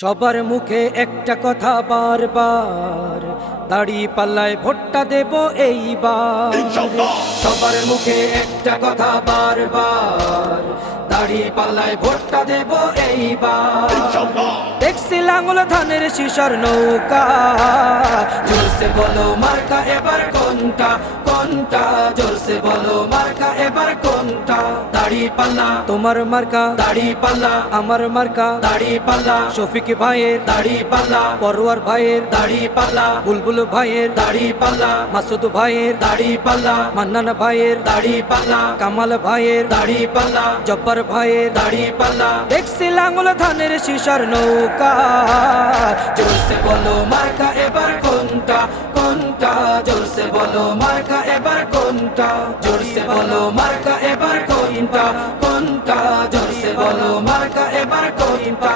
সবার মুখে একটা কথা বারবার, দাড়ি পাল্লায় ভোটটা দেব এইবার। সবার মুখে একটা কথা বারবার, দাড়ি পাল্লায় ভোটটা দেব এইবার। দেখছি লাঙ্গল ধানের শিশর নৌকা, জোরসে বলো মার্কা এবার কোনটা কোনটা, জোরসে বলো মার্কা এবার কোনটা। দাড়ি পাল্লা তোমার মার্কা, দাড়ি পাল্লা আমার মার্কা, দাড়ি পাল্লা শফিক ভাইয়ের দাড়ি পাল্লা, পরোয়ার ভাইয়ের দাড়ি পাল্লা, বুলবুল ভাইয়ের দাড়ি পাল্লা, মাসুদ ভাইয়ের দাড়ি পাল্লা, মান্নান ভাইয়ের দাড়ি পাল্লা, কামাল ভাইয়ের দাড়ি পাল্লা, জব্বার ভাইয়ের দাড়ি পাল্লা। দেখছি লাঙ্গল ধানের শিশর নৌকা, জোরসে বলো মার্কা এবার কোনটা কোনটা, জোরসে বলো মার্কা এবার কোনটা, জোরসে বলো মার্কা এবার কোনটা কোনটা, জোরসে বলো মার্কা এবার কোনটা।